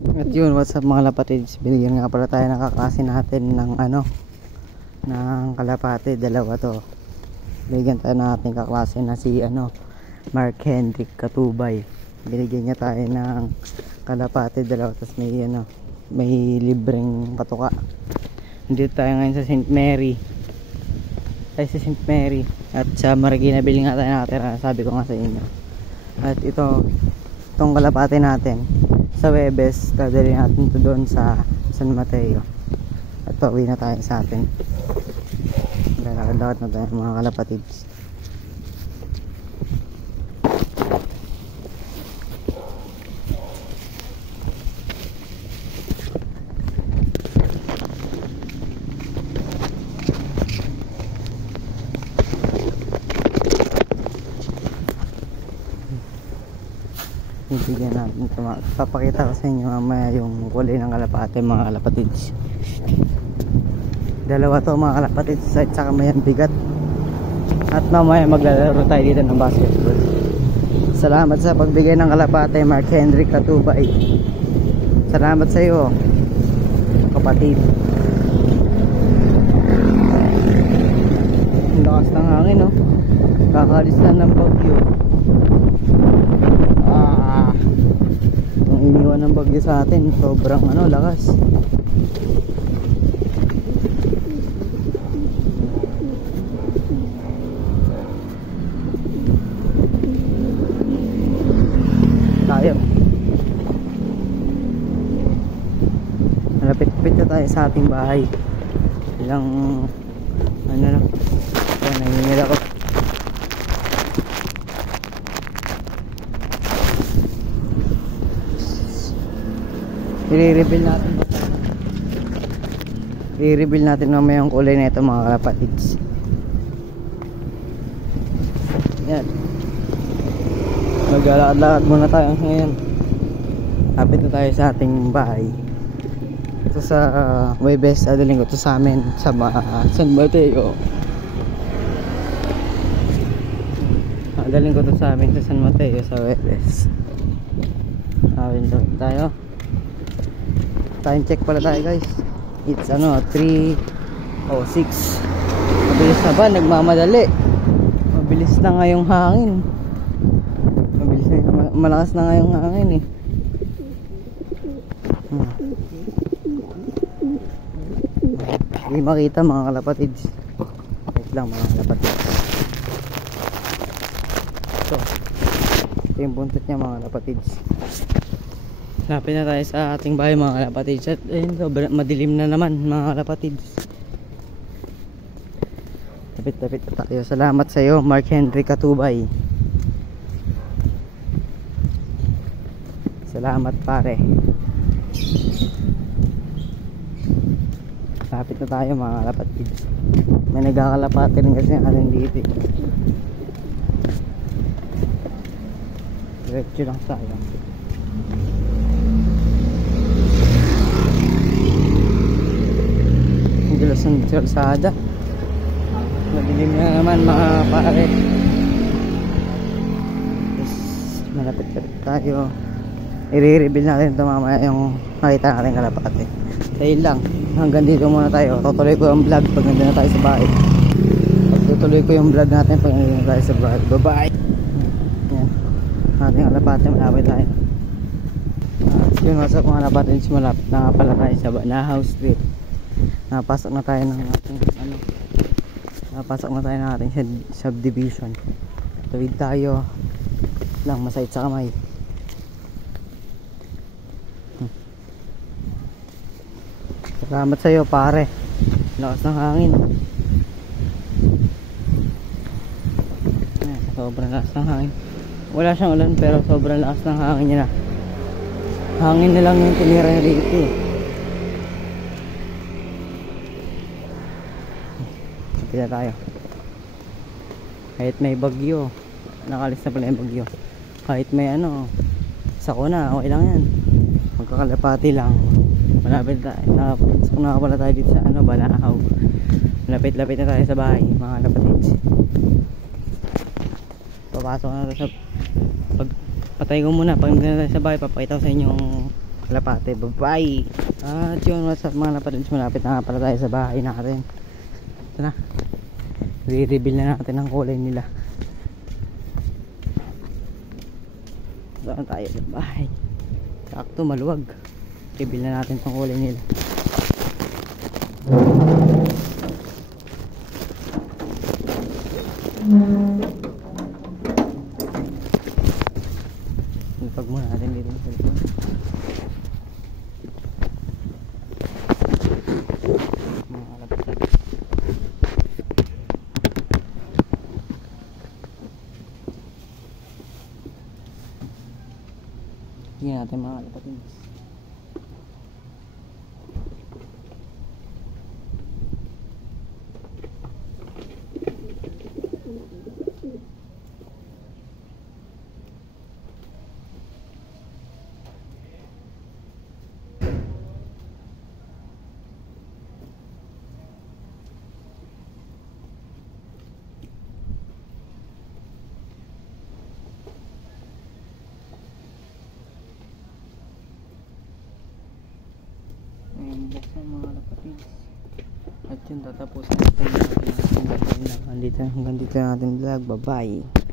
At yun, what's up mga lapatids, binigyan nga pala tayo ng kaklase natin ng ng kalapate, dalawa to. Binigyan tayo ng ating kaklase na si Mark Hendrik Katubay. Binigyan niya tayo ng kalapate, dalawa, tapos may libreng patuka. Nandito tayo ngayon sa St. Mary, sa St. Mary, at sa Marikina Bill nga tayo nakatira, sabi ko nga sa inyo. At itong kalapate natin sa Webes, dadali natin ito doon sa San Mateo at pauwi na tayo sa atin. Lalakad-lakad na tayo mga kalapatids. Bibigyan natin ito, papakita ko sa inyo mamaya yung kulay ng kalapate mga kalapatids. Dalawa to mga kalapatids, at saka may bigat. At mamaya maglalaro tayo dito ng basketball. Salamat sa pagbigay ng kalapate, Mark Hendrik Katubay. Salamat sa iyo, kapatid. Ang lakas ng hangin, no? Kakalis lang ng bagyo. Ang iniwan ng bagyo sa atin, sobrang lakas. Tayo, malapit-lapit na tayo sa ating bahay. Ilang lang, nangingil ako. I-reveal natin mamaya yung kulay na ito mga kalapatids. Yan, maglalakad-lakad muna tayo ngayon. Lapit na tayo sa ating bahay. Ito sa Webes, adaling ko ito sa amin sa San Mateo. Adaling ko ito sa amin sa San Mateo sa Webes. Tayo. Time check pala tayo guys. It's 3:06. Mabilis na ba? Nagmamadali. Mabilis na nga yung hangin. Malakas na nga yung hangin eh. Hindi makita mga kalapatids. Wait lang mga kalapatids. Ito yung buntot niya mga kalapatids. Lapit na tayo sa ating bahay mga kalapatids. At ayun, madilim na naman mga kalapatids. Lapit-lapit na tayo. Salamat sa iyo Mark Hendrik Katubay. Salamat pare. Lapit na tayo mga kalapatids. May nagkakalapati rin kasi atin dito. Diretso lang tayo. Gilas ng kalsada. Madilim na naman mga pare. Yes, malapit-lapit tayo. I-reveal natin ito mamaya yung nakita natin kalapate. Tayo lang, hanggang dito muna tayo. Tutuloy ko yung vlog pag nandun na tayo sa bahay. Tutuloy ko yung vlog natin pag nandun na tayo sa bahay. Bye bye. Yan, ating kalapate, malapit tayo. Yun, what's up mga kalapate, malapit na nga pala tayo sa Banahaw Street. Napasok na tayo ng ating subdivision. Tawid tayo lang, masait sa kamay. Salamat sa iyo pare. Lakas ng hangin. Sobrang lakas ng hangin. Wala siyang ulan pero sobrang lakas ng hangin niya na. Hangin na lang yung tinira na dito eh. Pila tayo. Kahit may bagyo, nakalis na pala yung bagyo. Kahit may sakuna, okay lang yan. Magkakalapati lang. Malapit tayo. Nakapala tayo dito sa Banahaw. Malapit-lapit na tayo sa bahay, mga kalapatids. Papasok na tayo sa patay ko muna. Pag na tayo sa bahay, papakita ko sa inyo yung kalapate. Bye bye. At yun, what's up mga kapatids, malapit na nga pala tayo sa bahay natin. Ito na, i-reveal na natin ang kulay nila. Saan tayo sa bahay? Sakto, maluwag. Reveal na natin ang kulay nila. Ipag muna natin dito sa cellphone. Mga kalapatid. Tingnan natin mga kalapatid. Buksan mga kapatid. At yun, tatapusin natin hanggang dito natin vlog. Bye bye.